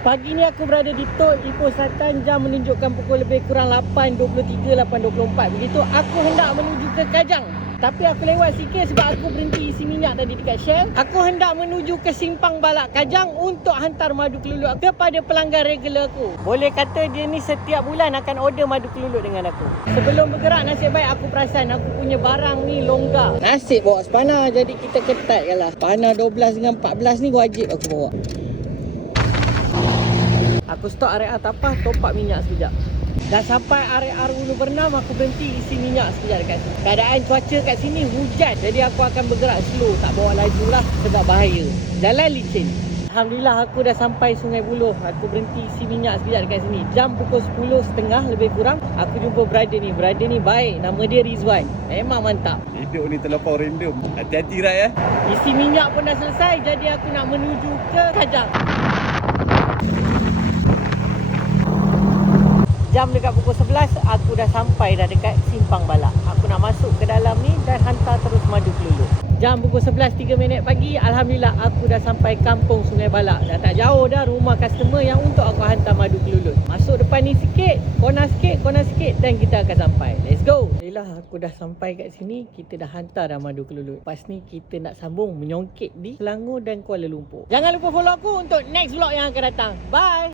Pagi ni aku berada di Tol Ipoh Selatan. Jam menunjukkan pukul lebih kurang 8.23, 8.24. Begitu aku hendak menuju ke Kajang. Tapi aku lewat sikit sebab aku berhenti isi minyak tadi dekat Shell. Aku hendak menuju ke Simpang Balak Kajang untuk hantar madu keluluk kepada pelanggan regular aku. Boleh kata dia ni setiap bulan akan order madu keluluk dengan aku. Sebelum bergerak, nasib baik aku perasan aku punya barang ni longgar. Nasib bawa spana, jadi kita ketat je lah. Spana 12 dengan 14 ni wajib aku bawa. Aku stop area tapah, top up minyak sekejap. Dah sampai area Ulu Bernam, aku berhenti isi minyak sekejap dekat sini. Keadaan cuaca kat sini hujan, jadi aku akan bergerak slow, tak bawa laju lah sebab bahaya. Jalan licin. Alhamdulillah aku dah sampai Sungai Buloh. Aku berhenti isi minyak sekejap dekat sini. Jam pukul 10.30 lebih kurang. Aku jumpa brother ni. Brother ni baik, nama dia Rizwan. Memang mantap. Hidup ni terlampau random. Hati-hati Rai ya. Isi minyak pun dah selesai, jadi aku nak menuju ke Kajang. Jam dekat pukul 11, aku dah sampai dah dekat Simpang Balak. Aku nak masuk ke dalam ni dan hantar terus madu keluluk. Jam pukul 11.03 pagi, Alhamdulillah aku dah sampai kampung Sungai Balak. Dah tak jauh dah rumah customer yang untuk aku hantar madu keluluk. Masuk depan ni sikit, corner sikit dan kita akan sampai. Let's go! Alhamdulillah aku dah sampai kat sini. Kita dah hantar dah madu keluluk. Lepas ni kita nak sambung menyongkit di Selangor dan Kuala Lumpur. Jangan lupa follow aku untuk next vlog yang akan datang. Bye!